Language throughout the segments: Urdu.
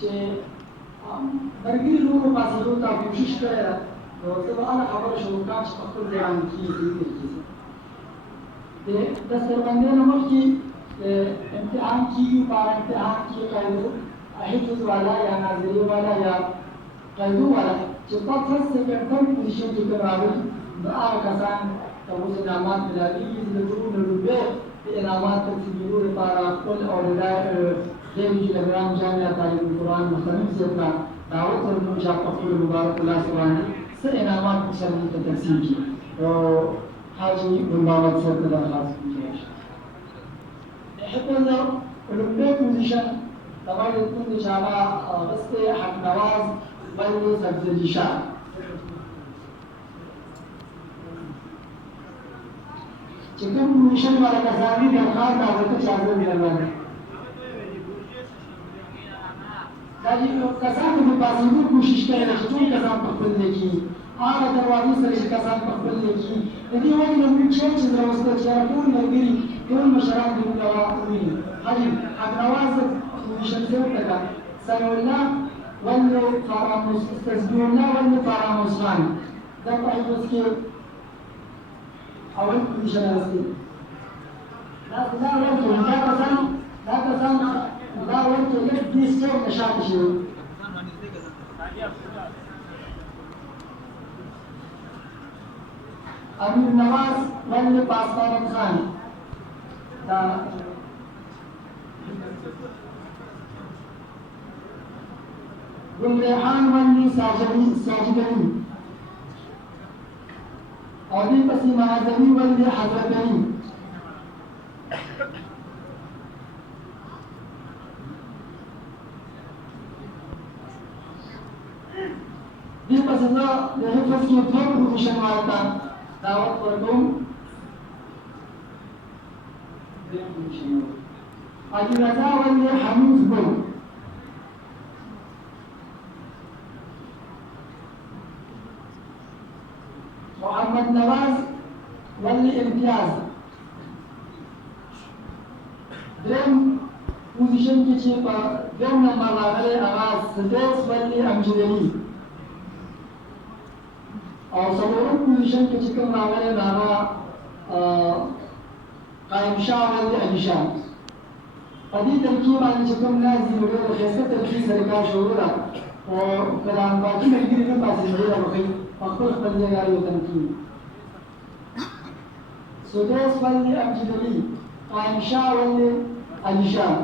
چې برګي لور پاسو ته کوشش کړی نو زه به هغه خبره شروع کړم چې په خپل ځان کې د سربندۍ نه مخکې امتحان کېږي په امتحان کې قاعدو حفظ والا یا ناظري والا یا قاعدو والا چې په فرست سیکنډ تھرډ پوزیشن کې کوم راغلي نو هغه کسان ته اوس انعامات ملاویږي چې د ټولو نه لومړی د انعامات تقسیمېدو لپاره خپل اولیاء دیوی جلګرام جامعه تعلیم القرآن مصنف صاحب ته دعوت ورکړو چې په خپلو مبارکو لاسو باندې څه انعامات مشرفین ته تقسیم کړي او حاجي ګل محمد صاحب ته درخواست کوي حفظ لومړی پوزیشن تمام کوم چې هغه اغوستی حق نواز بلې سبزلي شاه چې کوم پوزیشن والا کسان دي درخواست دا ورته چې حاضر وي دا چې کسانو په پاسېدو کوشش کوي چې ټول کسان په خپل ځای کې هغه دروازې سره چې کسان په خپل ځای کې د دې وجې نه موږ چې راوسته چې ټول ملګري ټول مشران دې موږ وویني حاجي حق نواز پوزیشن څه وکړه ثناء الله ولې فراموس تسبیح الله ولې فراموس خان دا په حفظ کې اول پوزیشن راځي دا ورته دا کسان دا ورته لږ دې څو نشاط شي امیر نواز ولې پاسپارت خان دا گل ریحان ولې ساجدنی اور دې پسې معاذوي ولې حضرت علی دې پسې زه د حفظ کې دوه پوزیشن والا دعوت ورکوم حاجي رضا ولې حنیف ګل محمد نواز ولې امتیاز دریم پوزیشن کې چې په دویم نمبر راغلی هغه سدیس ولې امجدلي او څلورم پوزیشن کې چې کوم راغلی نو هغه قایم شاه ولې علي شاه په دې ترکیب باندې چې کوم نازي نو ډېره ښایسته ترکیب سره کار شروع ده او کلام باقي ملګري نه پاسې ډېره وښي خپل ځای یو تنظیم سدیس ولې امجدلي قایم شاه ولې علي شاه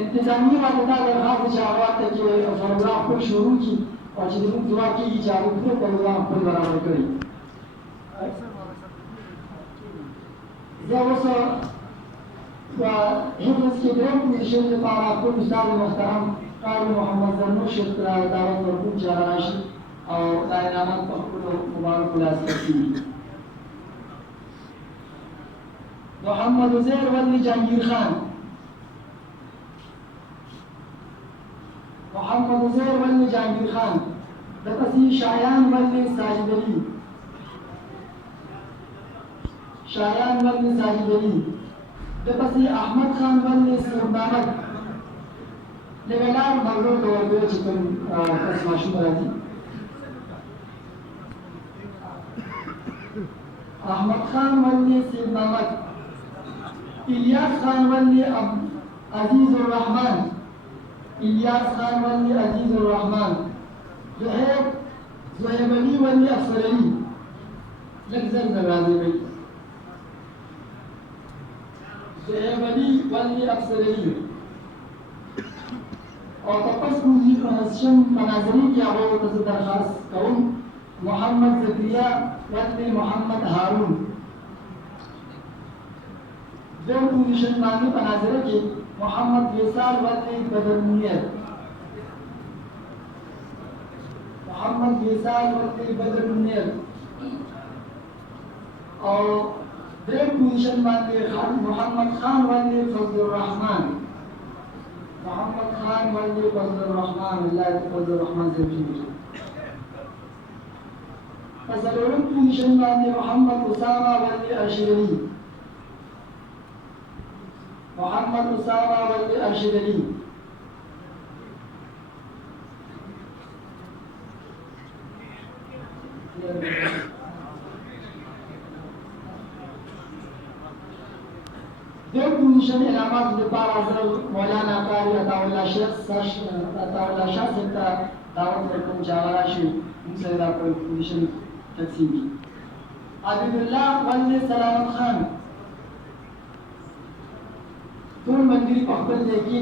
انتظامی باندې دا درخواست چې هغه ته چې پروګرام خپل شروع کړي او چې موږ دعا کېږي چې هغه پوره پروګرام خپل برابر کړي زه اوس په حفظ کې درېیم پوزیشن لپاره خپل استاد محترم قاری محمد زرنوش ته دعوت ورکوم چې هغه راشي او دا انعامات په خپلو مبارکو لاسو کېږي محمد عزیر ولې جهانگیر خان محمد عزیر ولې جهانگیر خان دپسې شایان ولې ساجد علي شایان ولې ساجد علي دپسې احمد خان ولې سربامد لږ مرغو ته ورکوي چې کوم کس ماشوم راځي احمد خان ولې سربامد الیاس خان ولې عزیز الرحمن الیاس خان ولې عزیز الرحمن زهیب علي ولې افسر علي لږ زر زر راځي وایي زهیب علي ولې افسر علي او تپس پوزیشن په ناظري کې هغه ته درخواست کوم محمد زکریا ولې محمد هارون دویم پوزیشن باندې په ناظره کې محمد فیصل ولې بدر منیر محمد فیصل ولې بدر منیر او دریم پوزیشن باندې محمد خان ولې فضل الرحمن محمد خان ولې فضل الرحمن الله فضل الرحمن زوجي فصلورم پوزیشن باندې محمد اسامه ولې اشرفي محمد أسامة ولد أرشد علي. دو پوزیشن علامات دپار حضرت مولانا قاری عطاءاللہ شاہ سے دعوت ورکوم چاورا شو مسئلہ دا پوزیشن تقسیم کی. عبداللہ ولد سلامت خان ټول ملګري په خپل ځای کې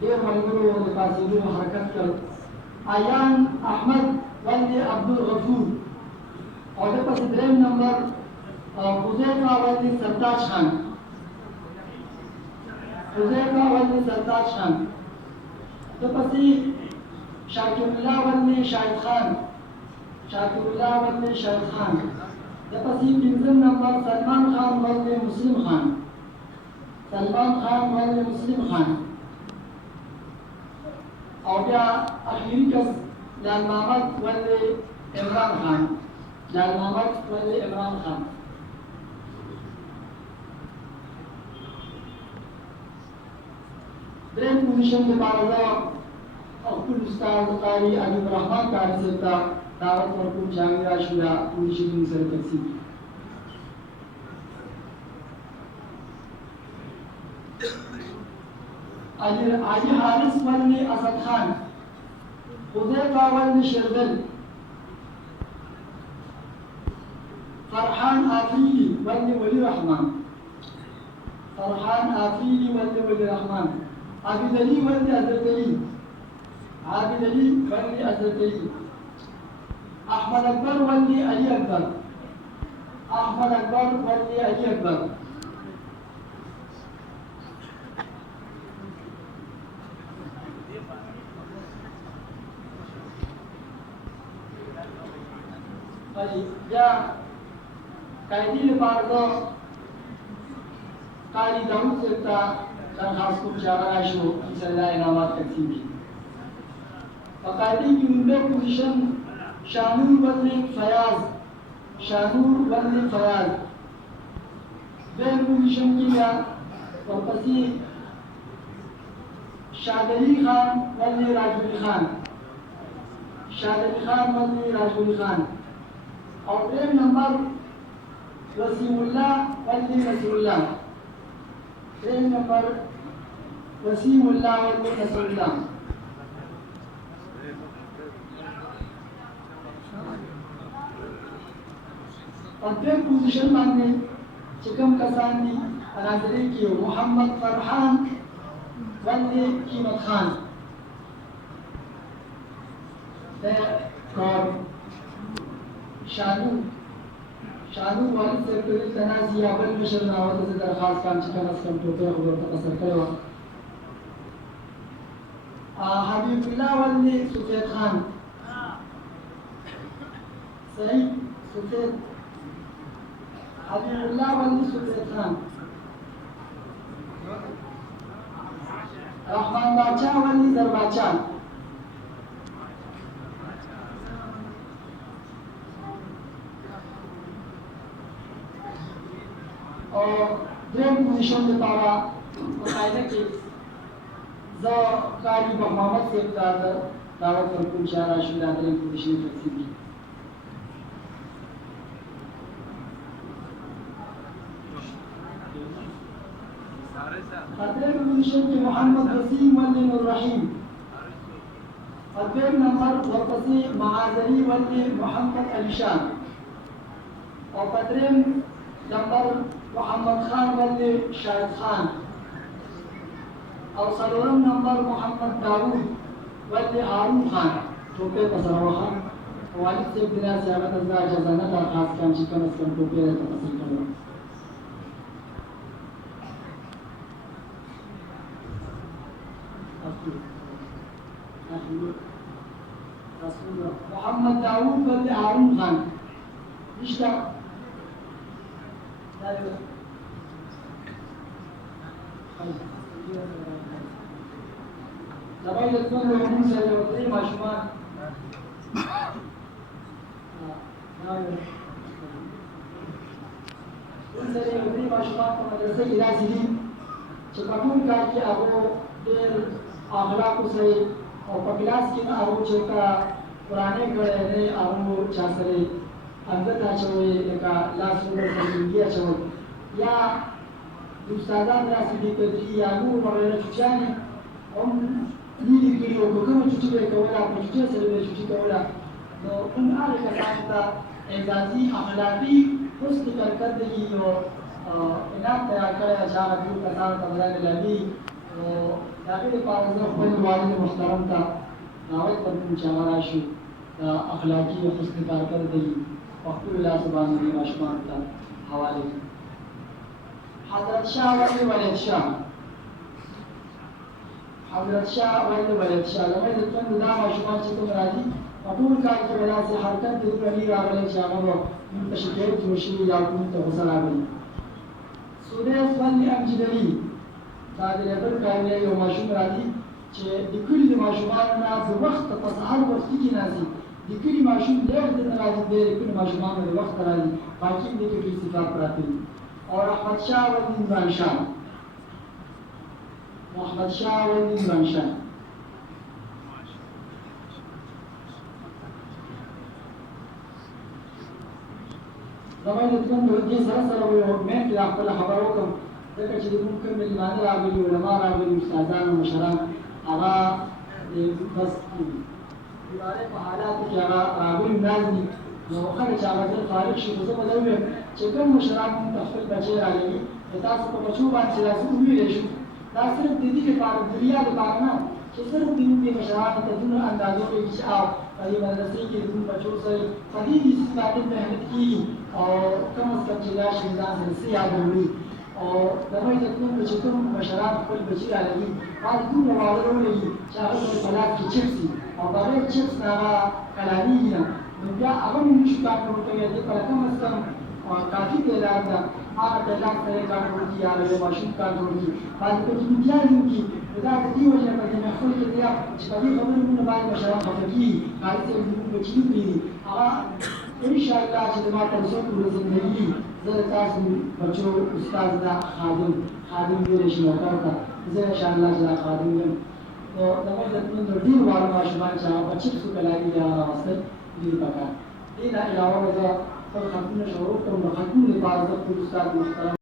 ډېر ملګرو د پاڅېدو حرکت کړ. عیان احمد ولد عبدالغفور او د پسې درېم نمبر حذیفه ولد سرتاج خان. حذیفه ولد سرتاج خان. د پسې شاکر الله ولد شاهد خان. شاکر الله ولد شاهد خان. د پسې پنځم نمبر سلمان خان ولد مسلم خان. سلمان خان ولد مسلم خان. او بیا اخیری کس لال محمد ولد عمران خان. لال محمد ولد عمران خان. دریم پوزیشن لپاره زه خپل استاد قاری عجیب الرحمن قاری صاحب ته دعوت ورکوم چې هغوی راشي دا پوزیشنونه سره تقسیم کړي. علي حارث ولد اسد خان. حذیفه ولد شردل. فرحان آفریدی ولد ولی رحمان. فرحان آفریدی ولد ولی رحمان. عابد علی ولد حضرت علی. عابد علی ولد حضرت علی. احمد اکبر ولد علی اکبر. احمد اکبر ولد علی اکبر. بیا قائدی لپاره زه قاری داود صاحب ته درخواست کوم چې هغه راشي انشاءالله انعامات تقسیم کړي. په قائدی کې لومړی پوزیشن شاهنور ولد فیاض. شاهنور ولد فیاض. دویم پوزیشن کې بیا ورپسې شادعلی خان ولد راجولی خان. شادعلی خان ولد راجولی خان. اور دریم نمبر وسیم الله ولد رسول الله. دریم نمبر وسیم الله ولد رسول الله. اور دریم پوزیشن باندې چې کوم کسان دي ناظرین کې محمد فرحان ولد قیمت خان. د شانو والد صاحب ته دلته ناست یا بل مشر نه ورته زه درخواست کوم چې کم از کم ټوپۍ خو ورته قصر کړې وه. حبیب الله ولد سفید خان. سعید سفید. حبیب الله ولد سفید خان. رحمان باچا ولد زرباچا. اور دریم پوزیشن لپاره په قاعده کې زه قاری محمد صاحب ته دعوت ورکوم چې هغه راشي دا دریم پوزیشن تقسیم کړي. دریم پوزیشن کې محمد وسیم ولد نور رحیم. دریم نمبر ورپسې معاذ علي ولد محمد علی شاه. او په دریم نمبر محمد خان ولد شاهد خان. او څلورم نمبر محمد داوود ولد هارون خان. ټوپۍ په سره وخه. والد صاحب دې داسې هغه ته زه اجازه نه درخواست کوم چې کم از کم ټوپۍ درته قصر کړې وه. محمد داوود ولد هارون خان. نشته زمایل ټول موږ سره یو درې ماشومان ټول سره یو درې ماشومان په مدرسه کې داسې دي چې چې په ټول کال کې هغه ډېر اخلاقو سره او په کلاس کې هغه چې قرآني کړی دی هغه چا سره انګت اچوي لکه لاس ورته سنګي اچوي یا د استادان داسې دي کړي یا نور وغیره چوچیانې هم لیدي کړي او که کومه چوچي به یې کوله په چوچي سره به یې چوچي کوله نو کوم هغې کسانو ته اعزازي اخلاقي حسن کارکردګي او انعام تیار کړی چې هغه ټول کسانو ته خدای ملوي نو د هغې لپاره زه خپل والد محترم ته دعوت ورکوم چې هغه راشي د اخلاقي او حسن کارکردګي پښتو لاسو باندې دې ماشومانو ته حواله کړي. حضرت شاه ولې ولید شاه حضرت شاه ولې ولید شاه زموږ د توندو دا ماشومان چې کوم راځي په ټول کال کې به داسې حرکت د دومره ډېر راغلی چې هغه به موږ ته شکایت جوړ شوي یا موږ ته غوسه راغلي. سودیس ولې امجدلي دا د لیبل کارونه یو ماشوم راځي چې د کلي د ماشومانو نه د وخت په سهار وختي کې راځي د کلي ماشوم ډېر د نه راځي د کلي ماشومانو د وخت راځي باقي د کې ټول صفات پراته دي. اور احمد شاه ولې عمران شاه محمد شاه ولې عمران شاه زموږ د توندو دې سره سره یو مین کې خپله خبره وکړم ځکه چې موږ کوم مېلمانه راغلي علما راغلي استادان او مشران هغه بس ادارې په حالاتو کې هغه راغلي ناست نو کله چې هغه ځل فارغ شي نو زه به دا ووایم چې کوم مشران موږ ته خپل بچی رالیږي د تاسو په بچو باندې چې داسې وویلی شو دا صرف د دې لپاره د ریا لپاره نه چې صرف د موږ دې مشرانو ته دومره اندازو کېږي چې او په دې مدرسې کې زموږ بچو سره په دې دې باندې محنت کېږي او کم از کم چې دا شي ځان سره څه یاد وړي او زموږ د کوم چې کوم مشران خپل بچي رالیږي باید دومره واړه ولګي چې هغه سره په لاس کې چپس وي او بغیر چپس نه هغه کلانېږي نه نو بیا هغه موږ نشو کنټرول کولی دې لپاره کم از کم کافي تعداد ده هغه تعداد سره یې کنټرول کړي هغه یو ماشوم کنټرول کړي باید پکې امتیاز وکړي نو دا د دې وجې نه په دې محفل کې دی چې په دې خبرې موږ باید مشران خفه کېږي هغې سره زموږ بچي نه پرېږدي هغه انشاءالله چې زما تر څو پورې زندګي زه د تاسو بچو استاد دا خادم ویلی شي نوکر ته زه انشاءالله چې دا خادم یم نو زموږ د توندو ډېر واړه ماشومان چې هغه په چپسو کلاري دي هغه راوستل ډېر پکار دې نه علاوه زه خپل ختمونه شروع کړم د ختمونو لپاره زه خپل استاد محترم